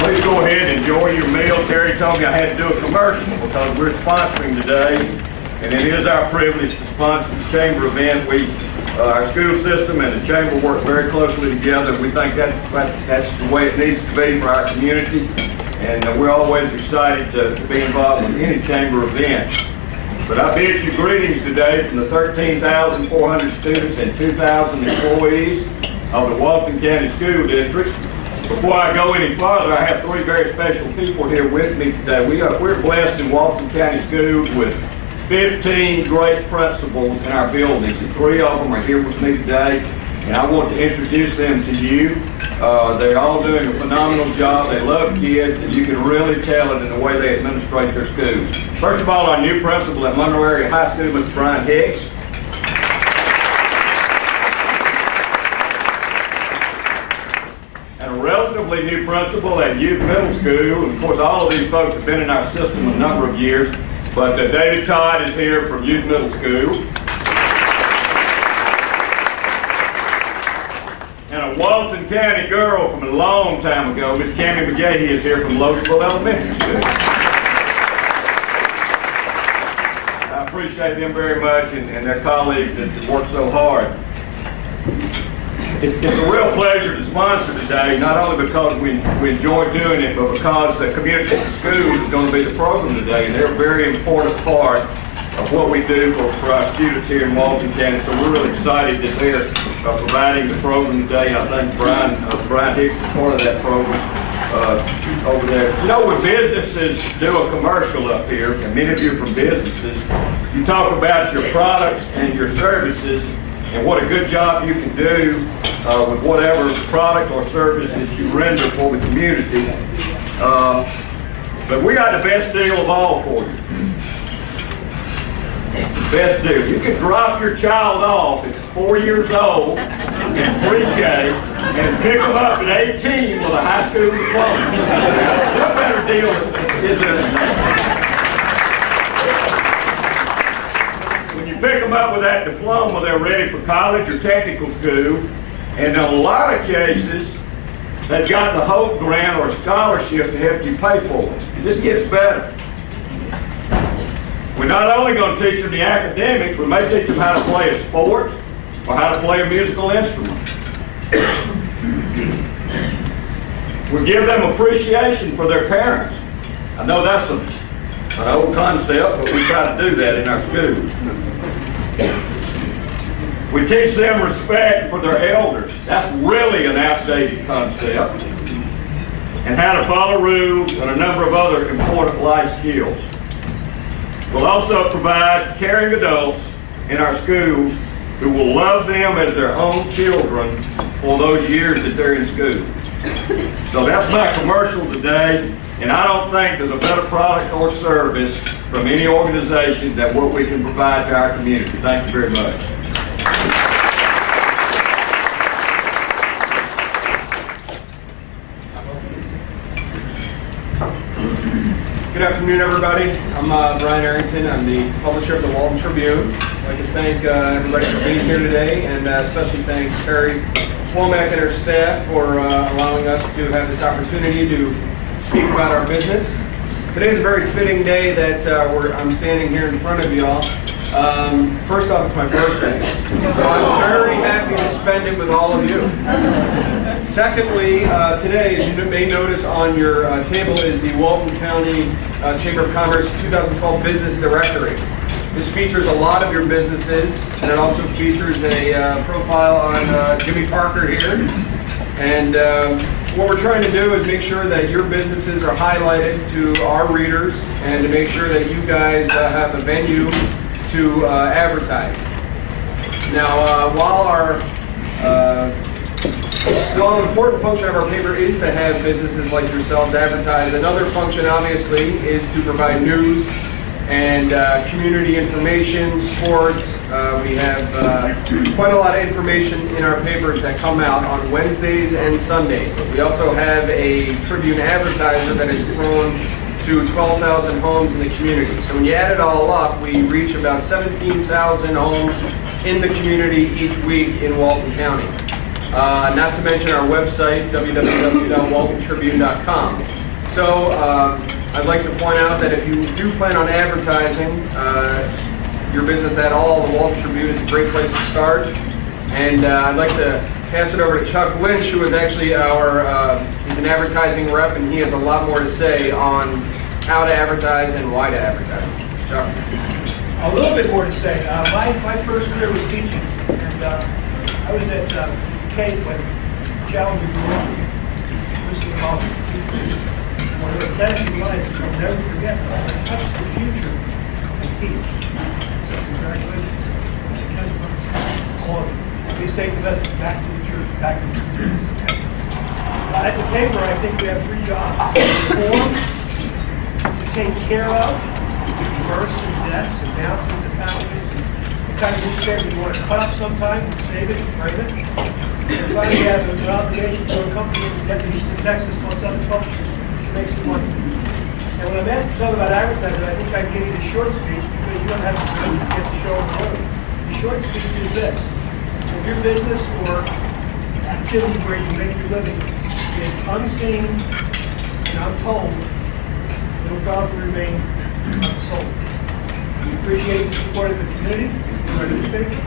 Please go ahead and enjoy your meal. Terry told me I had to do a commercial because we're sponsoring today, and it is our privilege to sponsor the Chamber event. Our school system and the Chamber work very closely together. We think that's the way it needs to be for our community, and we're always excited to be involved with any Chamber event. But I bid you greetings today from the 13,400 students and 2,000 employees of the Walton County School District. Before I go any farther, I have three very special people here with me today. We're blessed in Walton County Schools with 15 great principals in our buildings, and three of them are here with me today, and I want to introduce them to you. They're all doing a phenomenal job. They love kids, and you can really tell it in the way they administrate their schools. First of all, our new principal at Monroe Area High School, Mr. Brian Hicks. And a relatively new principal at Youth Middle School, and of course all of these folks have been in our system a number of years, but David Todd is here from Youth Middle School. And a Walton County girl from a long time ago, Miss Cammie McGahee, is here from Loganville Elementary School. I appreciate them very much and their colleagues that work so hard. It's a real pleasure to sponsor today, not only because we enjoy doing it, but because the Community Schools is going to be the program today, and they're a very important part of what we do for our students here in Walton County. So we're really excited that they're providing the program today. I think Brian Hicks is part of that program over there. You know, when businesses do a commercial up here, and many of you are from businesses, you talk about your products and your services and what a good job you can do with whatever product or service that you render for the community. But we got the best deal of all for you. Best deal. You can drop your child off at 4 years old in pre-K and pick them up at 18 with a high school diploma. What better deal is there than that? When you pick them up with that diploma, they're ready for college or technical school, and in a lot of cases, they've got the Hope Grant or a scholarship to help you pay for it. This gets better. We're not only going to teach them the academics, we may teach them how to play a sport or how to play a musical instrument. We give them appreciation for their parents. I know that's an old concept, but we try to do that in our schools. We teach them respect for their elders. That's really an outdated concept. And how to follow rules and a number of other important life skills. We'll also provide caring adults in our schools who will love them as their own children for those years that they're in school. So that's my commercial today, and I don't think there's a better product or service from any organization than what we can provide to our community. Thank you very much. Good afternoon, everybody. I'm Brian Arrington. I'm the publisher of the Walton Tribune. I'd like to thank everybody for being here today, and especially thank Terry Womack and her staff for allowing us to have this opportunity to speak about our business. Today is a very fitting day that I'm standing here in front of you all. First off, it's my birthday, so I'm very happy to spend it with all of you. Secondly, today, as you may notice on your table, is the Walton County Chamber of Commerce 2012 Business Directory. This features a lot of your businesses, and it also features a profile on Jimmy Parker here. And what we're trying to do is make sure that your businesses are highlighted to our readers, and to make sure that you guys have a venue to advertise. Now, while an important function of our paper is to have businesses like yourselves advertise, another function obviously is to provide news and community information, sports. We have quite a lot of information in our papers that come out on Wednesdays and Sundays. We also have a Tribune advertiser that is thrown to 12,000 homes in the community. So when you add it all up, we reach about 17,000 homes in the community each week in Walton County. not to mention our website, www.waltontribune.com. So I'd like to point out that if you do plan on advertising your business at all, the Walton Tribune is a great place to start. And I'd like to pass it over to Chuck Lynch, who is actually he's an advertising rep, and he has a lot more to say on how to advertise and why to advertise. Chuck. A little bit more to say. My first career was teaching, and I was at Cape when Challenger grew up. Listening about one of the best in life I'll never forget. Touch the future and teach. So congratulations. Please take the message back to the church, back to the schools. Okay? At the paper, I think we have 3 jobs: inform, to take care of, births and deaths, announcements and holidays, and the kind of newspaper you want to cut up sometime and save it and frame it. And finally, you have an obligation to a company that Houston, Texas, called Southern Publishers to make some money. And when I'm asked to talk about advertising, I think I can give you the short speech because you don't have to spend to get the show on the road. The short speech is this: if your business or activity where you make your living is unseen and untold, it'll probably remain unsold. We appreciate the support of the community, our newspaper,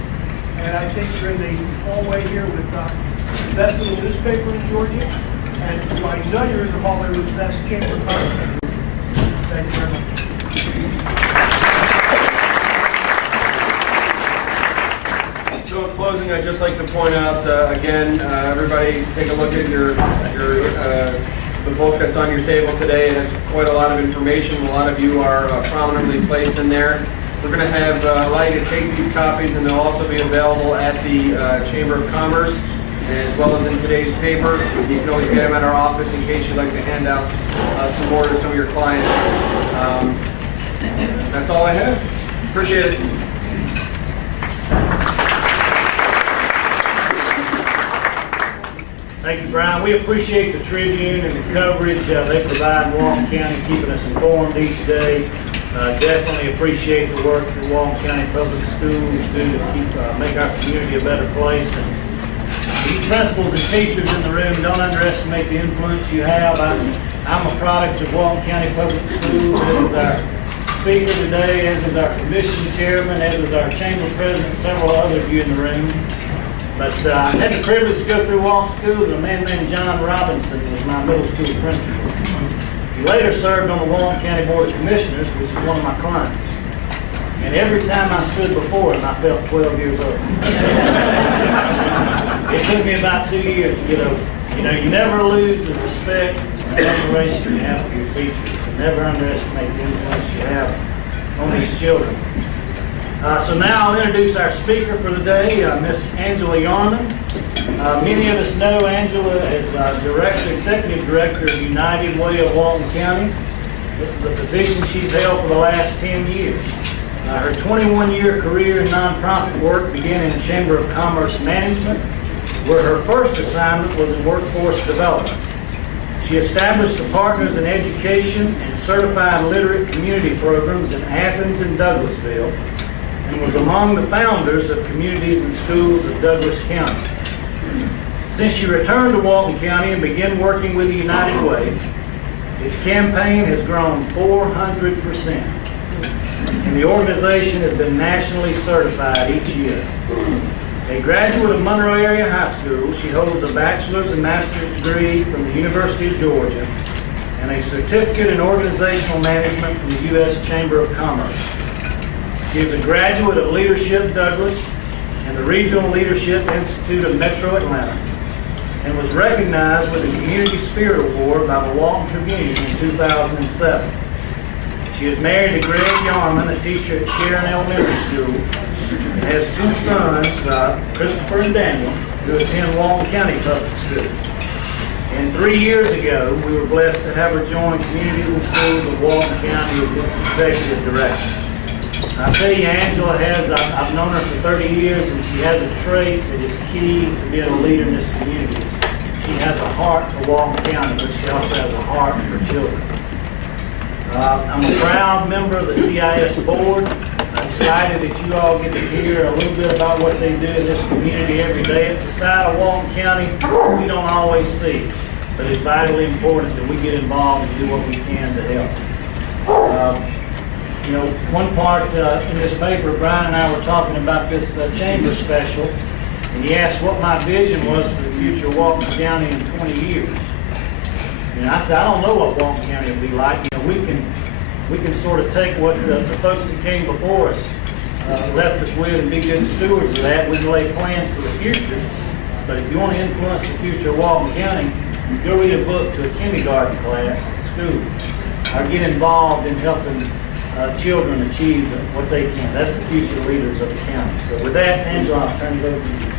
and I think we're in the hallway here with the best little newspaper in Georgia, and I know you're in the hallway with the best chamber of commerce. Thank you very much. So in closing, I'd just like to point out again, everybody take a look at the book that's on your table today. It has quite a lot of information. A lot of you are prominently placed in there. We're going to have allow you to take these copies, and they'll also be available at the Chamber of Commerce, as well as in today's paper. You can always get them at our office in case you'd like to hand out some more to some of your clients. That's all I have. Appreciate it. Thank you, Brian. We appreciate the Tribune and the coverage they provide in Walton County, keeping us informed each day. Definitely appreciate the work that Walton County Public Schools do to make our community a better place. And you principals and teachers in the room, don't underestimate the influence you have. I'm a product of Walton County Public Schools, as is our speaker today, as is our commission chairman, as is our chamber president, several other of you in the room. But I had the privilege to go through Walton Schools, and a man named John Robinson was my middle school principal. He later served on the Walton County Board of Commissioners, which is one of my clients. And every time I stood before him, I felt 12 years old. It took me about 2 years to get over it. You know, you never lose the respect and admiration you have for your teachers. And never underestimate the influence you have on these children. So now I'll introduce our speaker for the day, Miss Angela Yarman. Many of us know Angela as Executive Director of United Way of Walton County. This is a position she's held for the last 10 years. Her 21-year career in nonprofit work began in Chamber of Commerce Management, where her first assignment was in workforce development. She established the Partners in Education and Certified Literate Community programs in Athens and Douglasville, and was among the founders of Communities and Schools of Douglas County. Since she returned to Walton County and began working with the United Way, his campaign has grown 400%, and the organization has been nationally certified each year. A graduate of Monroe Area High School, she holds a bachelor's and master's degree from the University of Georgia and a certificate in organizational management from the U.S. Chamber of Commerce. She is a graduate of Leadership Douglas and the Regional Leadership Institute of Metro Atlanta, and was recognized with the Community Spirit Award by the Walton Tribune in 2007. She is married to Greg Yarman, a teacher at Sharon Elementary School, and has 2 sons, Christopher and Daniel, who attend Walton County Public Schools. And 3 years ago, we were blessed to have her join Communities and Schools of Walton County as its Executive Director. I tell you, Angela I've known her for 30 years, and she has a trait that is key to being a leader in this community. She has a heart for Walton County, but she also has a heart for children. I'm a proud member of the CIS board, I'm excited that you all get to hear a little bit about what they do in this community every day. It's a side of Walton County we don't always see, but it's vitally important that we get involved and do what we can to help. You know, one part in this paper, Brian and I were talking about this chamber special, and he asked what my vision was for the future of Walton County in 20 years. And I said, I don't know what Walton County will be like. You know, we can sort of take what the folks that came before us left us with and be good stewards of that. We can lay plans for the future. But if you want to influence the future of Walton County, you go read a book to a kindergarten class at school, or get involved in helping children achieve what they can. That's the future leaders of the county. So with that, Angela, I'll turn it over to you.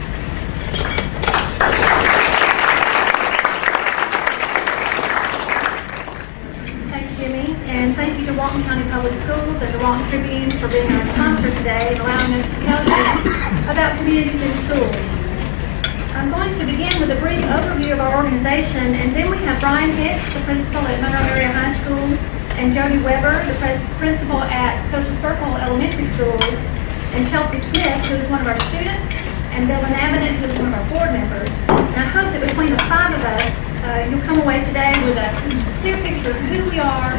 Thank you, Jimmy, and thank you to Walton County Public Schools and the Walton Tribune for being our sponsor today and allowing us to tell you about communities in schools. I'm going to begin with a brief overview of our organization, and then we have Brian Hicks, the principal at Monroe Area High School, and Jody Weber, the principal at Social Circle Elementary School, and Chelsea Smith, who is one of our students, and Bill Abbott, who is one of our board members. And I hope that between the five of us, you'll come away today with a clear picture of who we are,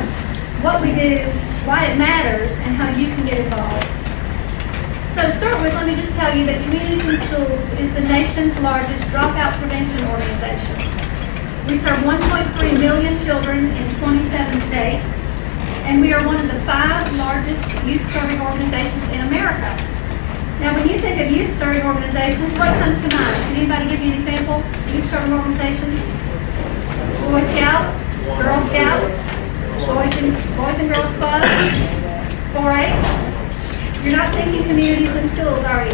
what we do, why it matters, and how you can get involved. So to start with, let me just tell you that Communities in Schools is the nation's largest dropout prevention organization. We serve 1.3 million children in 27 states, and we are one of the 5 largest youth-serving organizations in America. Now, when you think of youth-serving organizations, what comes to mind? Can anybody give me an example? Youth-serving organizations? Boy Scouts, Girl Scouts, Boys and Girls Club, 4-H. You're not thinking communities in schools, are you?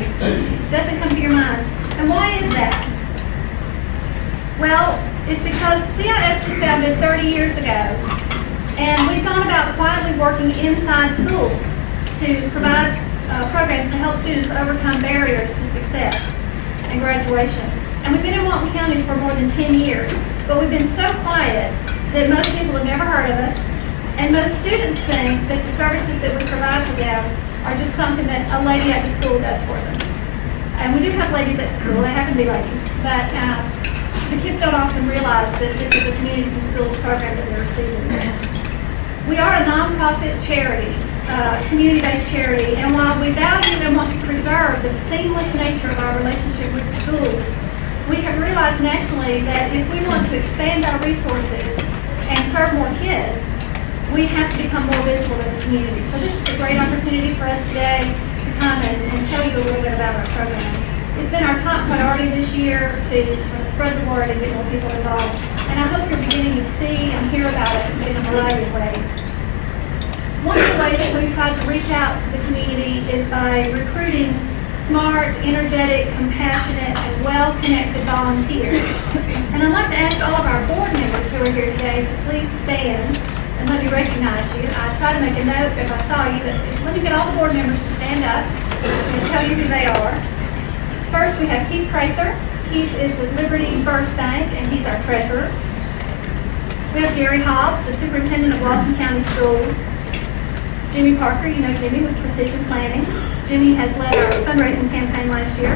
Doesn't come to your mind. And why is that? Well, it's because CIS was founded 30 years ago, and we've gone about quietly working inside schools to provide programs to help students overcome barriers to success and graduation. And we've been in Walton County for more than 10 years, but we've been so quiet that most people have never heard of us, and most students think that the services that we provide for them are just something that a lady at the school does for them. And we do have ladies at the school, they happen to be ladies, but the kids don't often realize that this is a Communities in Schools program that they're receiving. We are a nonprofit charity, community-based charity, and while we value and want to preserve the seamless nature of our relationship with the schools, we have realized nationally that if we want to expand our resources and serve more kids, we have to become more visible in the community. So this is a great opportunity for us today to come and tell you a little bit about our program. It's been our top priority this year to spread the word and get more people involved. And I hope you're beginning to see and hear about us in a variety of ways. One of the ways that we've tried to reach out to the community is by recruiting smart, energetic, compassionate, and well-connected volunteers. And I'd like to ask all of our board members who are here today to please stand and let me recognize you. I try to make a note if I saw you, but let me get all the board members to stand up and tell you who they are. First, we have Keith Prather. Keith is with Liberty First Bank, and he's our treasurer. We have Gary Hobbs, the superintendent of Walton County Schools. Jimmy Parker, you know Jimmy with Precision Planning. Jimmy has led our fundraising campaign last year.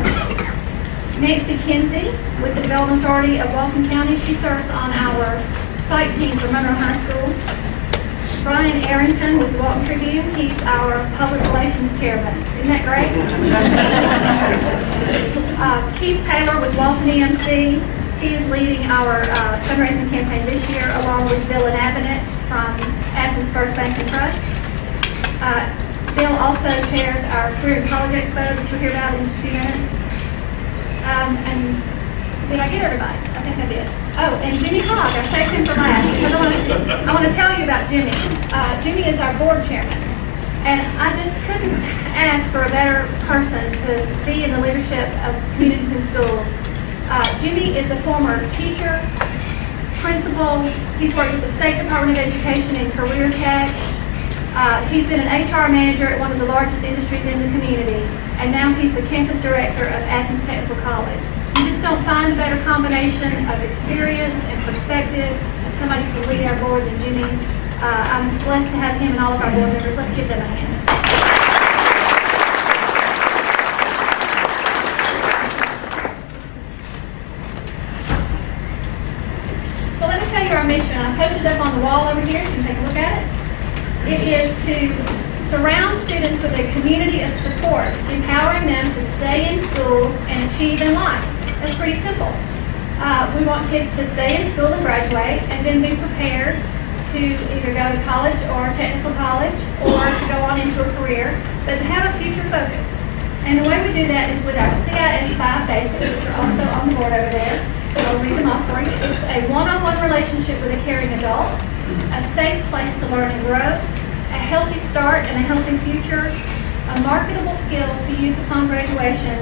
Nancy Kinsey with the Development Authority of Walton County. She serves on our site team for Monroe High School. Brian Arrington with the Walton Tribune. He's our public relations chairman. Isn't that great? Keith Taylor with Walton EMC. He is leading our fundraising campaign this year, along with Bill Abbott from Athens First Bank and Trust. Bill also chairs our Career and College Expo, which you'll hear about in just a few minutes. And did I get everybody? I think I did. Oh, and Jimmy Hogg, I saved him for last, because I want to tell you about Jimmy. Jimmy is our board chairman, and I just couldn't ask for a better person to be in the leadership of Communities in Schools. Jimmy is a former teacher, principal. He's worked with the State Department of Education in career tech. He's been an HR manager at one of the largest industries in the community, and now he's the campus director of Athens Technical College. You just don't find a better combination of experience and perspective of somebody to lead our board than Jimmy. I'm blessed to have him and all of our board members. Let's give them a hand. wall over here, so you can take a look at it. It is to surround students with a community of support, empowering them to stay in school and achieve in life. That's pretty simple. We want kids to stay in school and graduate, and then be prepared to either go to college or technical college, or to go on into a career, but to have a future focus. And the way we do that is with our CIS 5 basics, which are also on the board over there. I'll read them off for you. It's a one-on-one relationship with a caring adult, a safe place to learn and grow, a healthy start and a healthy future, a marketable skill to use upon graduation,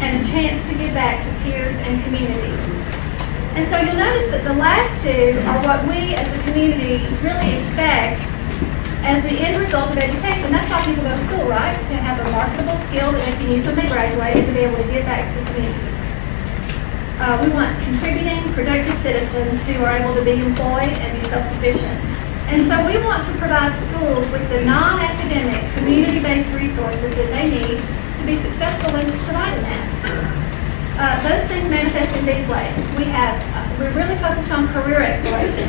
and a chance to give back to peers and community. And so you'll notice that the last two are what we as a community really expect as the end result of education. That's why people go to school, right? To have a marketable skill that they can use when they graduate and to be able to give back to the community. We want contributing, productive citizens who are able to be employed and be self-sufficient. And so we want to provide schools with the non-academic, community-based resources that they need to be successful in providing that. Those things manifest in these ways. We're really focused on career exploration.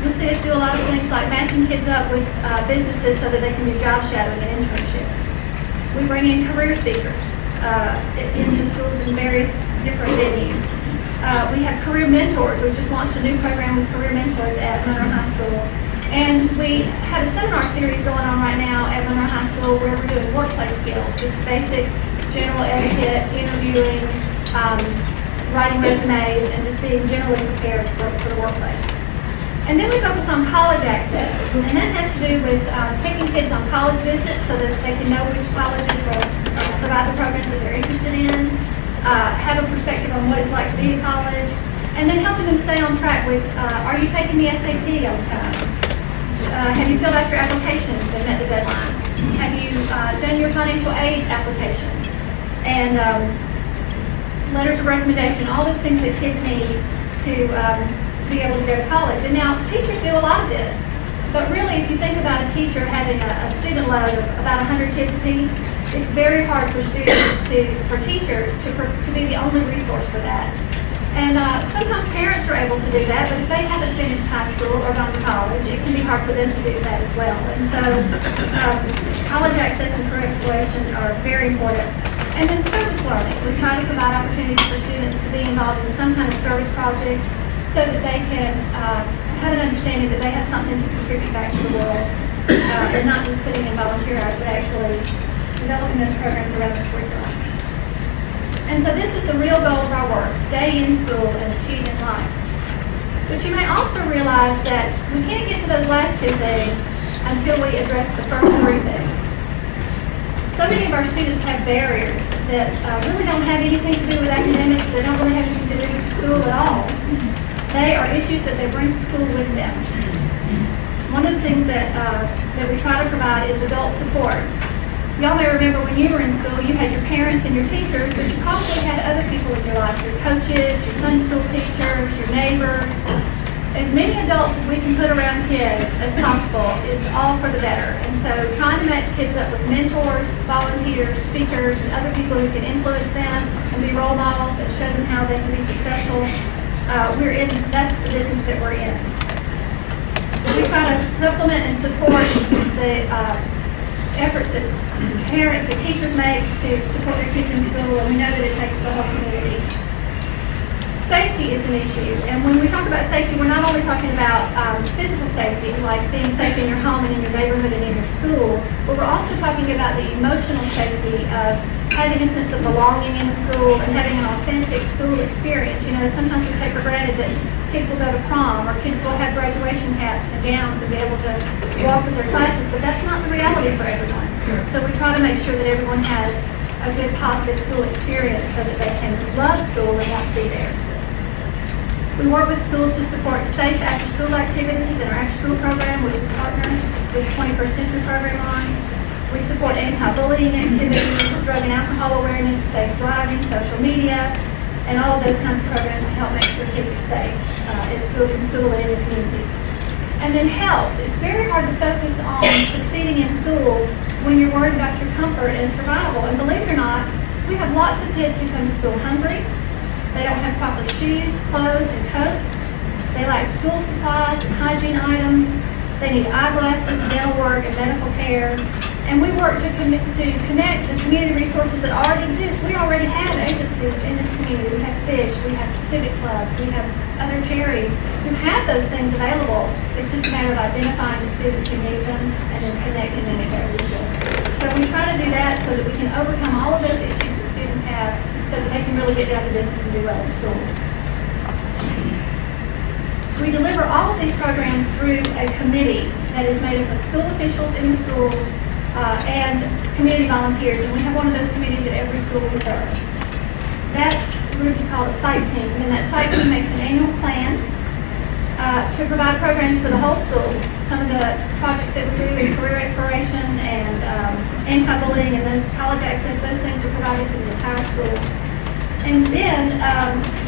You'll see us do a lot of things like matching kids up with businesses so that they can do job shadowing and internships. We bring in career speakers in the schools in various different venues. We have career mentors. We've just launched a new program with career mentors at Monroe High School. And we have a seminar series going on right now at Monroe High School where we're doing workplace skills, just basic general etiquette, interviewing, writing resumes, and just being generally prepared for the workplace. And then we focus on college access, and that has to do with taking kids on college visits so that they can know which colleges will provide the programs that they're interested in, have a perspective on what it's like to be in college, and then helping them stay on track with, are you taking the SAT on time? Have you filled out your applications and met the deadlines? Have you done your financial aid application? And letters of recommendation, all those things that kids need to be able to go to college. And now teachers do a lot of this, but really if you think about a teacher having a student load of about 100 kids apiece, it's very hard for teachers to be the only resource for that. And sometimes parents are able to do that, but if they haven't finished high school or gone to college, it can be hard for them to do that as well. And so college access and career exploration are very important. And then service learning. We try to provide opportunities for students to be involved in some kind of service project so that they can have an understanding that they have something to contribute back to the world, and not just putting in volunteer hours, but actually developing those programs around the curriculum. And so this is the real goal of our work, stay in school and achieve in life. But you may also realize that we can't get to those last two things until we address the first three things. So many of our students have barriers that really don't have anything to do with academics. They don't really have anything to do with school at all. They are issues that they bring to school with them. One of the things that we try to provide is adult support. Y'all may remember when you were in school, you had your parents and your teachers, but you probably had other people in your life, your coaches, your Sunday school teachers, your neighbors. As many adults as we can put around kids as possible is all for the better. And so trying to match kids up with mentors, volunteers, speakers, and other people who can influence them and be role models and show them how they can be successful, that's the business that we're in. We try to supplement and support the efforts that parents and teachers make to support their kids in school, and we know that it takes the whole community. Safety is an issue, and when we talk about safety, we're not only talking about physical safety, like being safe in your home and in your neighborhood and in your school, but we're also talking about the emotional safety of having a sense of belonging in the school and having an authentic school experience. You know, sometimes we take for granted that kids will go to prom or kids will have graduation caps and gowns and be able to walk with their classes, but that's not the reality for everyone. So we try to make sure that everyone has a good, positive school experience so that they can love school and want to be there. We work with schools to support safe after-school activities in our after-school program, which we partner with the 21st Century Program on. We support anti-bullying activities, drug and alcohol awareness, safe driving, social media, and all of those kinds of programs to help make sure kids are safe in school and in the community. And then health. It's very hard to focus on succeeding in school when you're worried about your comfort and survival. And believe it or not, we have lots of kids who come to school hungry. They don't have proper shoes, clothes, and coats. They lack school supplies and hygiene items. need eyeglasses, dental work, and medical care. And we work to connect the community resources that already exist. We already have agencies in this community. We have FISH, we have civic clubs, we have other charities who have those things available. It's just a matter of identifying the students who need them and then connecting them with their resources. So we try to do that so that we can overcome all of those issues that students have so that they can really get down to business and do well in school. We deliver all of these programs through a committee that is made up of school officials in the school and community volunteers, and we have one of those committees at every school we serve. That group is called a site team, and that site team makes an annual plan to provide programs for the whole school. Some of the projects that we do in career exploration and anti-bullying and those college access, those things are provided to the entire school. And then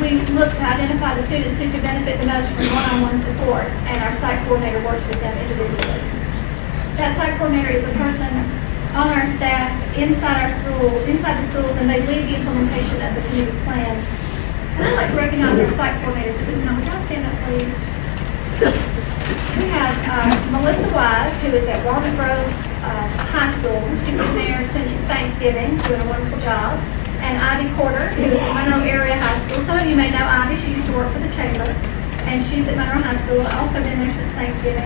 we look to identify the students who could benefit the most from one-on-one support, and our site coordinator works with them individually. That site coordinator is a person on our staff inside the schools, and they lead the implementation of the committee's plans. And I'd like to recognize our site coordinators at this time. Would y'all stand up, please? We have Melissa Wise, who is at Walton Grove High School. She's been there since Thanksgiving, doing a wonderful job. And Ivy Porter, who is at Monroe Area High School. Some of you may know Ivy. She used to work for the Chamber, and she's at Monroe High School, also been there since Thanksgiving.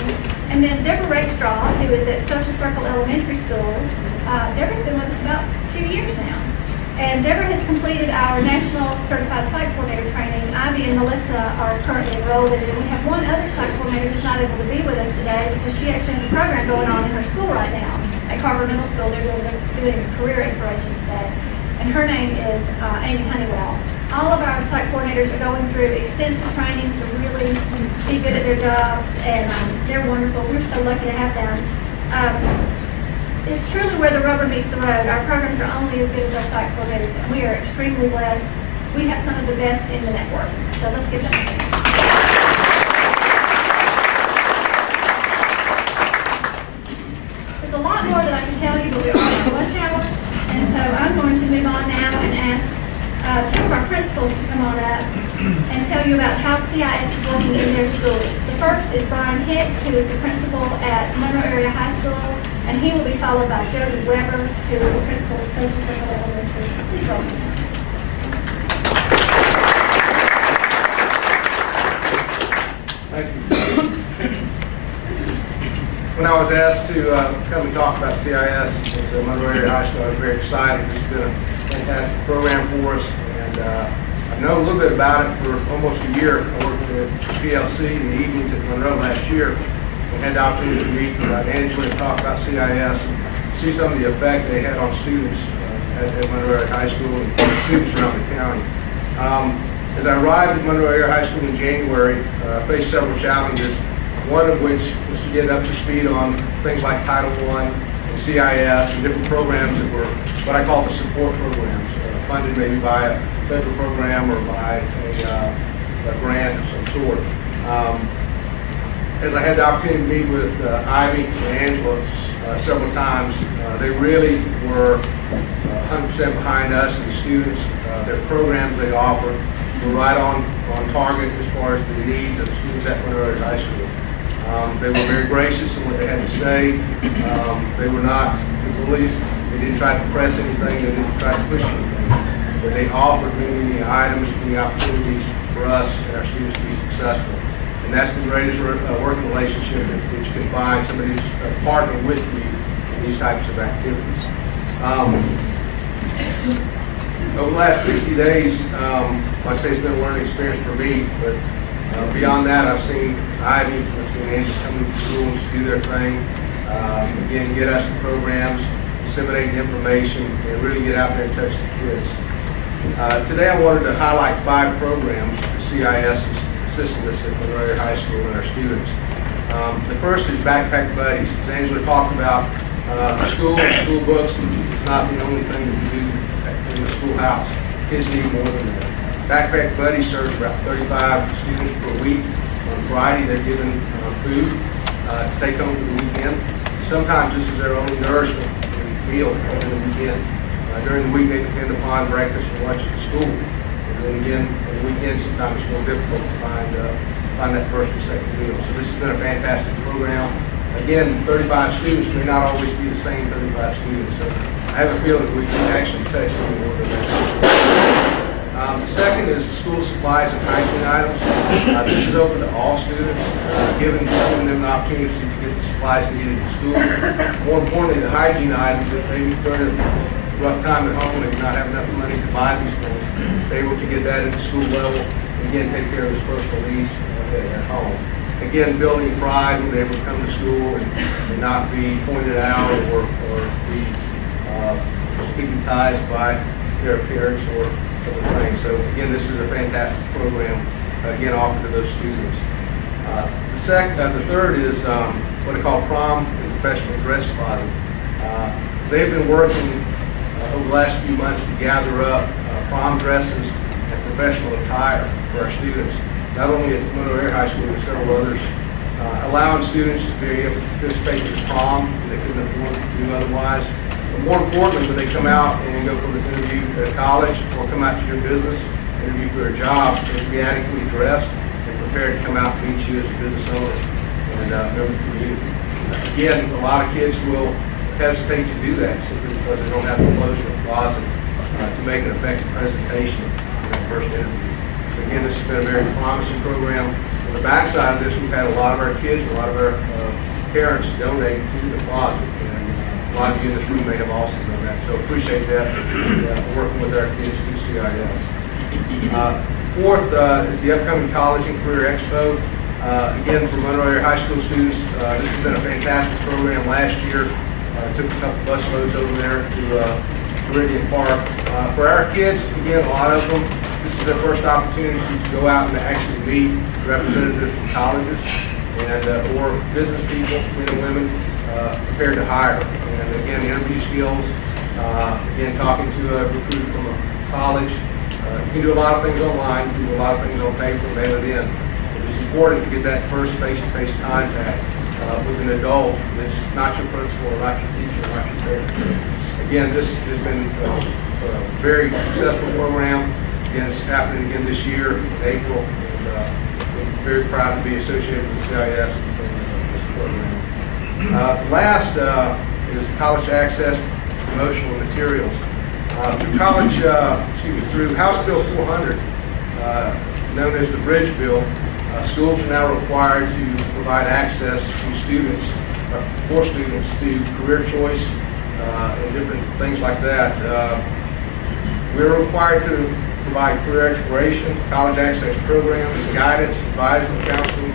And then Deborah Rakestraw, who is at Social Circle Elementary School. Deborah's been with us about 2 years now. And Deborah has completed our National Certified Site Coordinator training. Ivy and Melissa are currently enrolled in it. And we have one other site coordinator who's not able to be with us today because she actually has a program going on in her school right now. At Carver Middle School, they're doing a career exploration today. And her name is Amy Honeywell. All of our site coordinators are going through extensive training to really be good at their jobs, and they're wonderful. We're so lucky to have them. It's truly where the rubber meets the road. Our programs are only as good as our site coordinators, and we are extremely blessed. We have some of the best in the network. So let's give them a hand. There's a lot more that I can tell you, but we're on our lunch hour. And so I'm going to move on now and ask two of our principals to come on up and tell you about how CIS is working in their schools. The first is Brian Hicks, who is the principal at Monroe Area High School, and he will be followed by Jody Weber, who is the principal at Social Circle Elementary. So please roll. Thank you. When I was asked to come and talk about CIS at the Monroe Area High School, I was very excited. This has been a fantastic program for us, and I've known a little bit about it for almost a year. I worked at PLC in the evenings at Monroe last year and had the opportunity to meet Angela and talk about CIS and see some of the effect they had on students at Monroe Area High School and students around the county. As I arrived at Monroe Area High School in January, I faced several challenges, one of which was to get up to speed on things like Title I and CIS and different programs that were what I call the support programs, funded maybe by a federal program or by a grant of some sort. As I had the opportunity to meet with Ivy and Angela several times, they really were 100% behind us and the students. Their programs they offer were right on target as far as the needs of students at Monroe Area High School. They were very gracious in what they had to say. They were not the police. They didn't try to press anything. They didn't try to push anything. But they offered many items, many opportunities for us and our students to be successful. And that's the greatest working relationship that you can find, somebody who's a partner with you in these types of activities. Over the last 60 days, like I say, it's been a learning experience for me, but beyond that, I've seen Ivy, I've seen Angela come to the schools, do their thing, again, get us the programs, disseminate the information, and really get out there and touch the kids. Today I wanted to highlight 5 programs that CIS is assisting us at Monroe Area High School and our students. The first is Backpack Buddies. As Angela talked about, school books is not the only thing that we do in the schoolhouse. Kids need more than that. Backpack Buddies serves about 35 students per week. On Friday, they're given food to take home for the weekend. Sometimes this is their only nourishment meal over the weekend. During the week, they depend upon breakfast and lunch at the school. And then again, on the weekend, sometimes it's more difficult to find that first and second meal. So this has been a fantastic program. Again, 35 students may not always be the same 35 students, so I have a feeling that we can actually touch many more than that. The second is school supplies and hygiene items. This is open to all students, giving them the opportunity to get the supplies needed in school. More importantly, the hygiene items that maybe during a rough time at home, they do not have enough money to buy these things, they're able to get that at the school level, and again, take care of his personal needs at home. Again, building pride when they're able to come to school and not be pointed out or be stigmatized by their parents or other things. So again, this is a fantastic program, again, offered to those students. The third is what I call prom and professional dress closet. They've been working over the last few months to gather up prom dresses and professional attire for our students, not only at Monroe High School, but several others, allowing students to be able to participate in the prom that they couldn't afford to do otherwise. But more importantly, when they come out and go for the interview at college or come out to your business, interview for a job, they can be adequately dressed and prepared to come out and meet you as a business owner and member of the community. Again, a lot of kids will hesitate to do that simply because they don't have the clothes in the closet to make an effective presentation in their first interview. So again, this has been a very promising program. On the backside of this, we've had a lot of our kids, a lot of our parents donate to the closet, and a lot of you in this room may have also done that. So appreciate that, working with our kids through CIS. Fourth is the upcoming College and Career Expo. Again, for Monroe High School students, this has been a fantastic program. Last year, I took a couple bus loads over there to Meridian Park. For our kids, again, a lot of them, this is their first opportunity to go out and actually meet representatives from colleges and or business people, men and women, prepared to hire. And again, interview skills, again, talking to a recruiter from a college. You can do a lot of things online, you can do a lot of things on paper, mail it in. It's important to get that first face-to-face contact with an adult that's not your principal, or not your teacher, or not your parent. Again, this has been a very successful program. Again, it's happening again this year in April, and we're very proud to be associated with CIS in this program. The last is college access promotional materials. Through House Bill 400, known as the Bridge Bill, schools are now required to provide access to students, for students, to career choice and different things like that. We're required to provide career exploration, college access programs, guidance, advisement, counseling,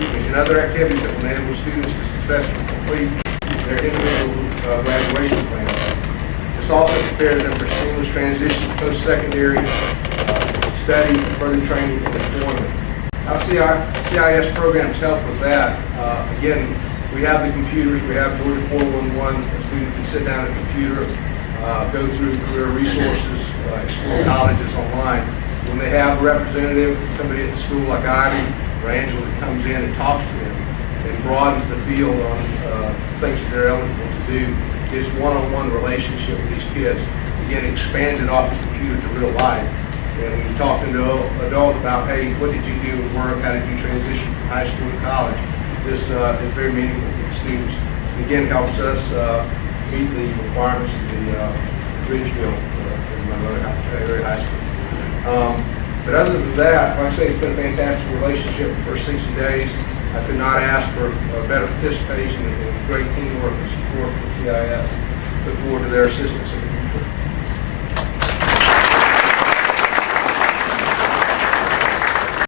and other activities that will enable students to successfully complete their individual graduation plan. This also prepares them for seamless transition to post-secondary study, further training, and employment. Our CIS programs help with that. Again, we have the computers, we have Georgia 411, a student can sit down at a computer, go through career resources, explore colleges online. When they have a representative, somebody at the school like Ivy or Angela that comes in and talks to them and broadens the field on things that they're eligible to do, this one-on-one relationship with these kids, again, expands it off the computer to real life. And when you talk to an adult about, hey, what did you do at work? How did you transition from high school to college? This is very meaningful for the students. And again, helps us meet the requirements of the Bridge Bill in Monroe Area High School. But other than that, like I say, it's been a fantastic relationship the first 60 days. I could not ask for better participation and great teamwork and support from CIS. Look forward to their assistance in the